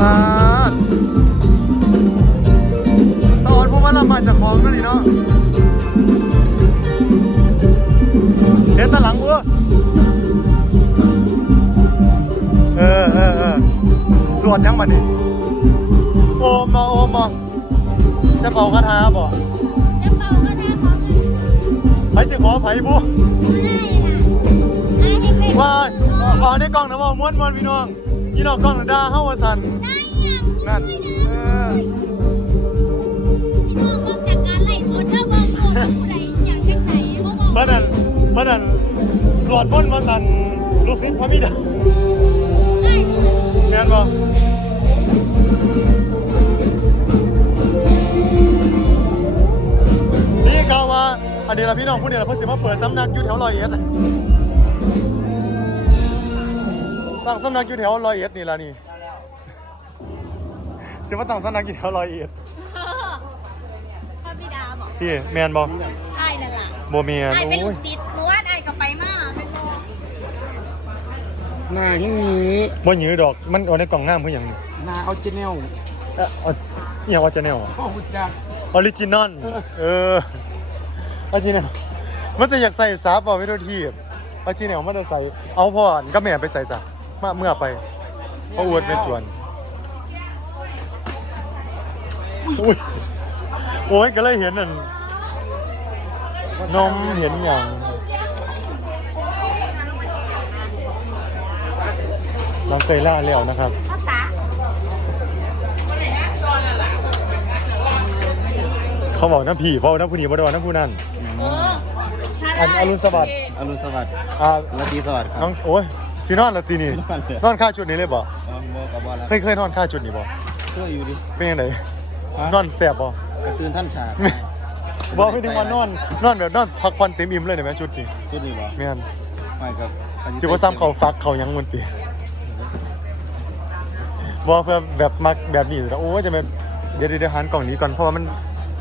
มาสอนผู้ว่าเรามาจากของนั่นนี่เนาะเห็นตาหลังบัวเออเออเออสวดยังบัดนี้โอมมาโอมมาจะเป่าคาถาบ่จะเป่าก็ได้ของเงินไผสิขอไผบุไม่ได้ล่ะไอ้ให้เป็นว่าขอในกล้องนะว่าม้วนม้วนพี่น้อง พี่น้องกล้องน่ะด่าเฮาว่าสั่นได้ยังนั่นเออพี่น้องเบิ่งจากการไล่สดเด้อเบิ่งโอ้ผู้ใดอย่างจังไหนบ่บอกเมื่อนั้นเมื่อนั้นสวดมนต์มาสั่นลูกศิษย์พระบิดาได้เลยแม่นบ่นี่กล่าวว่าอันนี้ละพี่น้องผู้นี้ละเพิ่นสิมาเปิดสำนักอยู่แถวร้อยเอ็ดน่ะ ตั้งสำนักอยู่แถวร้อยเอ็ดนี่ล่ะนี่สิมาตั้งสำนักอยู่แถวร้อยเอ็ดพระบิดาบอกพี่แม่นบ่ไอ้นั่นล่ะบ่แม่นไอ้เป็นโอ้ลูยกศิษย์เมื่อวานไอ้ก็ไปมาเป็นบ่หน้าแห่งนี้บ่หยือดอกมันเอาในกล่องงามคือหยังนี่หน้าเอาเจเนลเอ่อเอาอหยังว่าจะแนวพ่อหุดจักออริจินอลเออออริจินอลมันจะอยากใส่สาเปล่าไม่โดนทีบออริจินอลมันจะใส่เอาพ่ออันก็แม่ไปใส่จ้ะ มาเมื่อไปเพราะอวดเป็นจวนอุ้ยโอ้ยก็เลยเห็นนั่นนมเห็นอย่างน้องเตยล่าแล้วนะครับภาษาเขาบอกน้ำผีเพราะน้ำผู้นี้บ่ได้ว่าน้ำผู้นั้นเออใช่อันอรุณสวัสดิ์อรุณสวัสดิ์อ่าราตรีสวัสดิ์ครับ น้องโอ้ย สีนอนและตีนี่นอนเลย นอนค่าชุดนี้เลยบ่อ๋อโมกับบอลแล้วเคยเคยนอนค่าชุดนี้บ่ช่วยอยู่ดิ เป็นยังไงฮะ นอนแสบบ่กระตือนท่านฉากบ่ไม่ถึงว่านอนนอนแบบนอนพักผ่อนเต็มอิ่มเลยได้ไหมชุดนี้ชุดนี้เหรอแม่นไม่ครับสิบ่ซ้ำเขาฟักเขายังมันติบ่เพื่อแบบมักแบบนี้แล้วโอ้ยจะแบบเดี๋ยวเดี๋ยวหันกล่องนี้ก่อนเพราะว่ามัน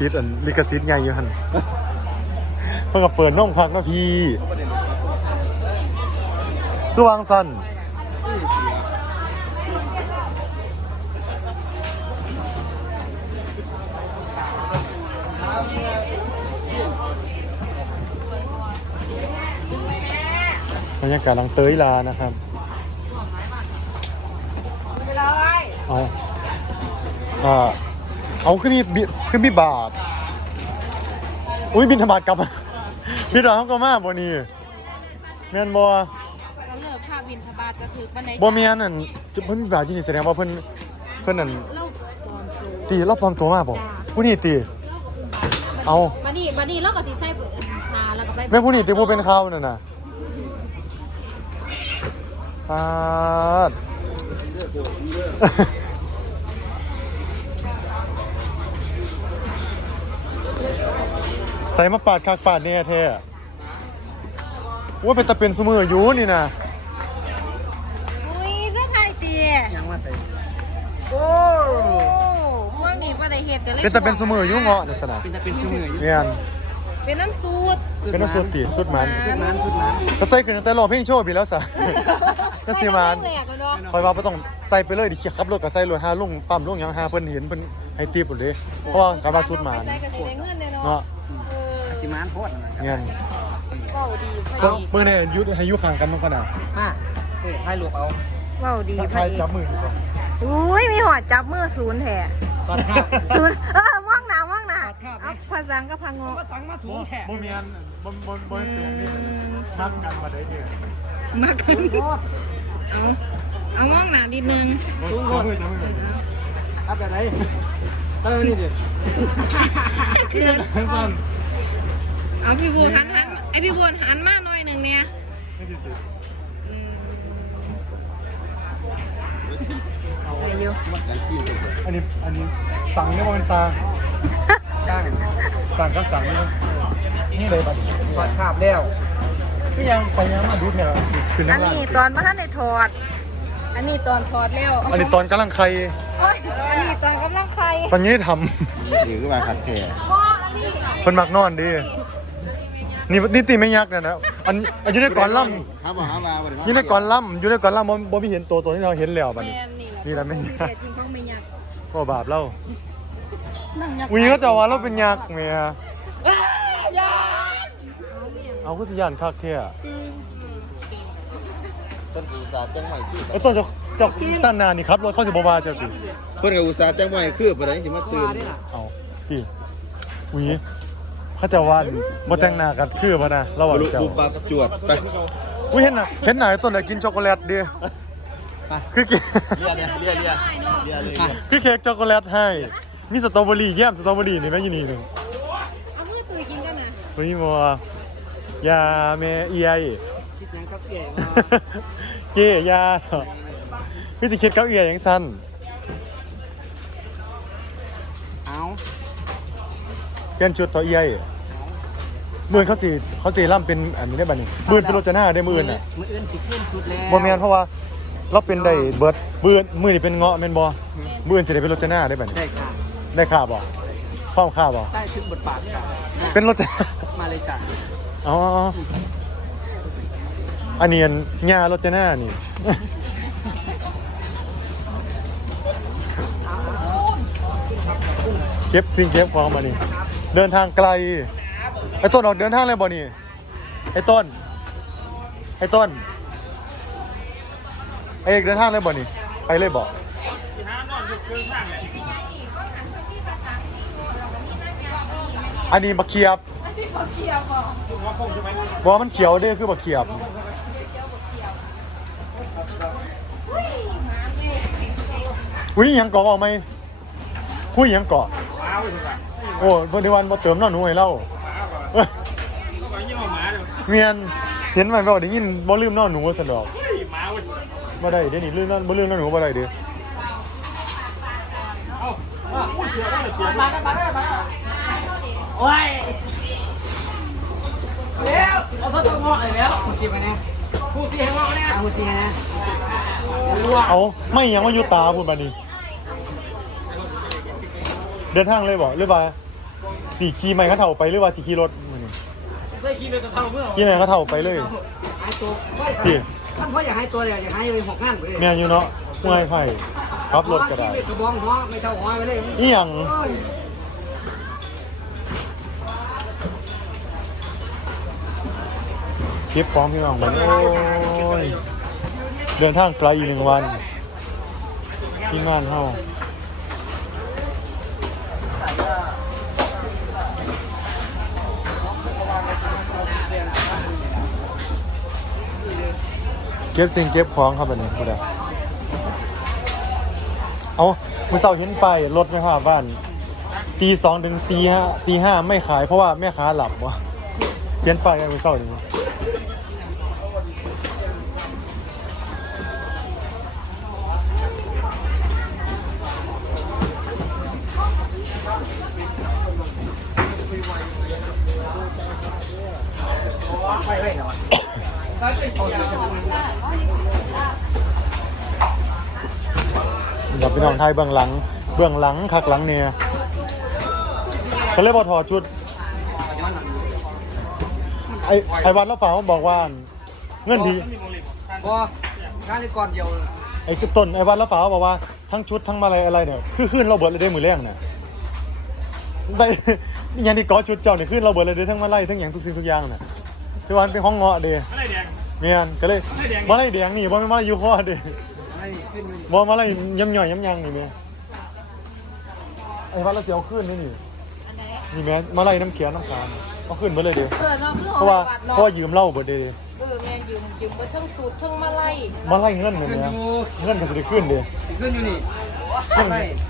ติดอันลิขสิทธิ์ใหญ่อยู่หั่นเพิ่นก็เปิดน้องพักเนาะพี่ ระวังสันบรรยากาศหลังเตยลานะครับเอาอ่าเอาขึ้นมีบขึ้นมีบาท อุ้ยบินธบาตกลับ พี่ดาวเขาก็มาบ่นี่แม่นบ่ก็เลิกภาพวินทบาทก็ถือปันไหนบ่แม่นนั่นจะเพิ่นมีบาทอยู่นี่แสดงว่าเพิ่นเพิ่นนั่นเล่าก่อนโตตีรอบปลอมตัวมาบ่ผู้นี้ตี เอาบัดนี้บัดนี้เราก็สิใส่ทาแล้วก็ไปแม่ผู้นี้ตีผู้เป็นเขานั่นน่ะปาดใส่มาปาดคักปาดเนี่ยแท้ว่าเป็นตะเป็นสมืออยู่นี่นะ อุ้ยเสื้อผ้าเตี๋ย ยังว่าใส่ โอ้พวกนี้บ่ได้เฮ็ดกันเลยเป็นตะเป็นสมืออยู่เงาะในสนามเป็นตะเป็นชื่อมืออยู่เนี่ยเป็นน้ำสูตรเป็นนักสวดตีสุดมันชุดนั้นชุดนั้นก็ใส่ขึ้นตั้งแต่รอบเพลงโชว์พี่แล้วสะก็สิมันแหลกแล้วเนาะคอยว่าบ่ต้องใส่ไปเลยดิขี่ขับรถก็ใส่รถหาลุงปั๊มลุงหยังหาเพิ่นเห็นเพิ่นให้ตีบหมดเลยเพราะว่าการว่าสุดมันใส่ก็สิได้เงินเนาะเนาะเออสิมานโพดนะเงี้ยเว้าดีพเบิ่ระงเอเบิ่งเนี่ยยุให้อยู่ข้างกันมันก็น่ะมาเอ้ยให้ลูกเอาเว้าดีพใครระเอกจับมือดีกว่า อุ้ยมีหอดจับมือศูนย์แท้ตัดข้าว ศูนย์เออมองหน้ามองหน้าตัดภาพไหมเอาภาษาอังกับพังงอก็สั่งมาสูบ่งแท้บ่มีอันบ่บ่บ่เป็นอย่างนี้นัดกันมาได้เนี่ยมากันเอาเอามองหน้านิดนึงสูงกว่ามือจับมืออัพแบบไหนเออนี่ดิเครียดสั้นเอาพี่บัวหันหันไอพี่บัวหันมาหน่อยหนึ่งเนี่ย ม่ติดติดไปเร็วมัดกันซีนเลยอันนี้อันนี้สั่งเนี่ยมันสั่งจ้างสั่งก็สั่งนี่นี่เลยบัดนี้ตัดคาบแล้วก็ยังไปยังมาดูเนี่ยขึ้นอัข้านงล่างนี้ตอนมาท่านได้ถอด อันนี้ตอนถอดแล้วอันนี้ตอนกำลังใครโอ้ยอันนี้ตอนกำลังใครตอนนี้ได้ทหรือว่าขัดแท้พ่ออันนี้ำเพิ่นมักนอนดีนี่นี่ตีไม่ยักษ์เนี่ยนะอันอันอยู่ในก่อนล่ห้าบ่ห้าบ่าบ่ได้ำอยู่ในก่อนล่ำอยู่ในก่อนล่ำบ่บ่มีเห็นตัวตัวที่เราเห็นแล้วบัดแมนี้ นนี่แหละนี่แหละแม่นมียัแต่กษ์จริงของไม่ยักษ์บ่บาปเราวีก็จะว่าเราเป็นยักษ์เมียเอาคือสิยานคักแค่อะต้นอุตสาห์จังใหม่คือไอ้ต้นจะจะตั้งนานนี่ครับรถเข้าสิบ่ว่าจะสิเพิ่นกับอุตสาห์จังใหม่คือปานใดสิมาตื่นได้ล่ะเอาพี่วีเขาจะว่าบ่แต่งหน้ากันคือบ่นะเราว่าบุเจ้าบุปับจวดไปอุ้ยเห็นน่ะเห็นหน้าไอ้ต้นน่ะกินช็อกโกแลตดิ คือกินเลียเนี่ยเลียเลียเลียเลยคือเค้กช็อกโกแลตให้ มีสตรอเบอรี่แย้มสตรอเบอรี่นี่แม่อยู่นี่หนึงเอามือตุยกินกันนะเฮ้ยมัวยาแม่เอียคิดหยังกับเก๋ว่าเก้ยาพี่สิคิดกับเอียยังสั้นเอาเปลี่ยนชุดต่อเอียมื่นเขาสิเขาสิล่ำเป็นอันนี้ได้บัดนี้มื่นเป็นรถจะหน้าได้มื่นอะมืออื่นสิขึ้นชุดแล้วบ่แม่นเพราะว่า เราเป็นได้เบิดมื่นมื่นนี่เป็นเงาะแม่นบ่มื่นสิได้เป็นรถจะหน้าได้บัดนี้ได้ค่ะได้ค่าบ่พร้อมค่าบ่ได้ชุดบทบาทค่ะเป็นรถจะมาเลยจ้ะอ๋ออันนี้อันหญ้ารถจะหน้านี่เก็บสิ่งเก็บของมานี่เดินทางไกลไอ้ต้นออกเดินทางเลยบ่นี่ไอ้ต้นไอ้ต้น ไอ้เอกเดินทางเลยบ่นี่ไปเลยบ่อันนี้บักเขียบบอมันเขียวเด้คือบักเขียบ อุ้ยหยังเกาะเอาไหมคุยหยังเกาะโอ้วันนี้วันมาเติมน้อหนูให้เราเอ้ยเมียนเห็นไหมบ่ได้ยินบ่ลืมน้อหนูว่าสนดอก บ่ได้เดี๋ยวนี้ลืมน้อบ่ลืมน้อหนูบ่ได้เด้อโอ้ยแล้วเอาซะตัวงอกเลยแล้วผู้ซีมาเนี่ยผู้ซีให้งอกเนี่ยผู้ซีให้นะเอาไม่ยังว่าอยู่ตาพูดบัดนี้เดินทางเลยบ่หรือว่าสิขี่ไม้เขาเฒ่าไปหรือว่าสิขี่รถมื้อนี้ใส่คีเลยกระเท่าเมื่อขี่ไม้เขาเฒ่าไปเลยพี่ ท่านพ่ออยากให้ตัวเดียวอยากให้เลยหกงานไปเลยแม่นอยู่เนาะเมื่อยไผขับรถก็ได้กระบองหัวไม่เท่าหัวไปเลยอีหยังเก็บของพี่น้องมันโอ้ยเดินทางไกลอีกหนึ่งวันที่งานเฮา เก็บสิ่งเก็บของครับแบบนี้ก็ได้เอาเมื่อเช้าเห็นไปรถไม่พาบ้าน ตีสองถึงตีห้าตีห้าไม่ขายเพราะว่าแม่ค้าหลับวะเขียนป้ายกันเมื่อเช้านี้เรา พี่น้องไทยเบื้องหลัง เบื้องหลังคักหลังเนี่ยเขาเรียกว่าถอดชุด ไอไอวันแล้วฝ่าเขาบอกว่า เงื่อนดีบ่งานในก่อนเดียวไอ้ต้นไอวันแล้วฝ่าเขาบอกว่าทั้งชุดทั้งมาอะไรอะไรเนี่ยคือขึ้นเราเบิดเลยได้มือแรงเนี่ยได้ย่างที่ก้อชุดเจ้าเนี่ยขึ้นเราเบิดเลยได้ทั้งมาไล่ทั้งอย่างทุกสิ่งทุกอย่างเนี่ยที่วันเป็นห้องเงาะเดีเนี่ยก็เลยมาไล่แดงนี่บ่ไม่มาไล่ยูคอเดีอะไรขึ้นอยู่นี่บ่มาไล่ย้ำย่อยย้ำยังนี่แม่ไอ้วันเราเสียวขึ้นนี่นี่อันไหนนี่แม่มาไล่น้ำเขียวน้ำขามเอาขึ้นมาเลยเดียวเออเราคือเพราะว่าเพราะว่ายืมเหล้าเบิดเดียวเออแม่ยืมยืมเบอร์ทั้งสูตรทั้งมาไล่มาไล่เงินเนี่ยขึ้นแม่อยู่เงินก็สิได้ขึ้นเดียวขึ้นอยู่นี่เงิน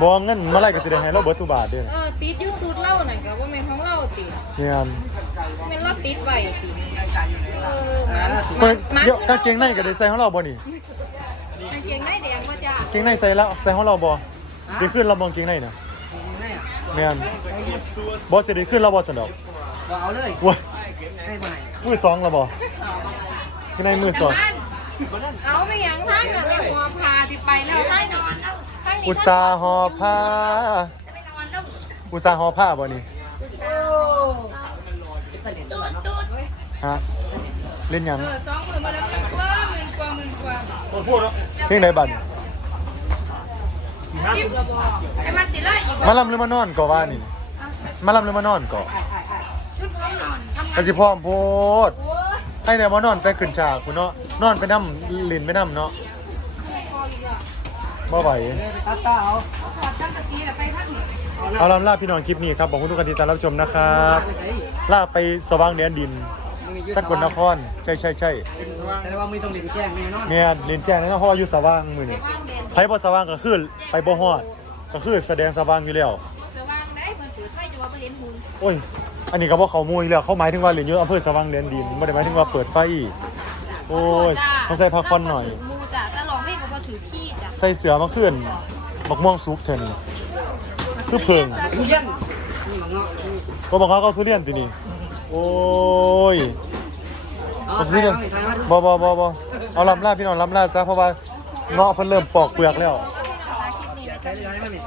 บ่เงินมาไล่ก็สิได้ให้เราเบิดทุกบาทเดียวเออติดอยูสูตรเล่าหน่อยกับว่าแม่นของเราติเนี่ยแม่นเราติดไว้ติเออมันเปิดเดี๋ยวกางเกงในก็ได้ใส่ของเราบ่นี่ กางเกงในแดงว่าจ้าเกงในใส่แล้วใส่ของเราบ่ได้ขึ้นเราบ่กางเกงในน่ะนี่อะแม่นบ่สิได้ขึ้นเราบ่สนดอกบ่เอาเลยว้ยให้บ่ให้มือสองแล้วบ่กางในมือสองเอาไม่ยังท่านน่ะแม่หัวพาที่ไปแล้วท่านนอนท่านนี่อุตสาหอผ้าอุตสาหอผ้าบ่นี่ตูดตูดฮะเล่นหยังเออสองหมื่นมาแล้ว หมื่นกว่าหมื่นกว่าหมื่นกว่าเพลงไหนบัดไอ้มันสิไล่อีกมาลำหรือมานอนก่อว่านี่ มาลำหรือมานอนก่อชุดพร้อมนอนทำงานกันสิพร้อมโพดให้แนวมานอนไปขึ้นฉากคุณเนาะนอนไปน้ำลินไปน้ำเนาะบ่ไหวตัดตาเอาถอดจังกะซีแล้วไปทางนี้เอาลำลาพี่น้องคลิปนี้ครับบอกคุณทุกคนที่ตามรับชมนะครับไปใส่ลาไปสว่างแดนดินสกลนคร ใช่ใช่ใช่ แสดงว่ามีต้องเล่นแจ้งแน่นอนเนี่ยลินแจ้งแล้วนะเพราะว่าอยู่สว่างมือนี่ว่างเด่นไผบ่สว่างก็คือไปบ่ฮอด ก็คือแสดงสว่างอยู่แล้ว สว่างได้เพิ่นเปิดไฟจะว่าบ่เห็นหุ่นโอ้ย อันนี้ก็บ่เขามูอยู่แล้ว เขาหมายถึงว่าเรียนอยู่อำเภอสว่างแดนดินบ่ได้หมายถึงว่าเปิดไฟโอ้ยมาใส่ผ้าคอนหน่อย มูจ้ะแต่ร้องเพลงก็บ่ถือที่จ้ะใส่เสือมาขึ้นบักม่วงสุกเถอะนี่คือเพิง ทุเรียนนี่ของเงาะก็บอกเขาก็เอาทุเรียนตินี่ โอ้ย เอาเอาไททุยเรียนเอาไทยมาดูบ่บ่บ่บ่เอาลำลาพี่น้องลำลาซะเพราะว่าเงาะเพิ่นเริ่มปอกเปลือกแล้ว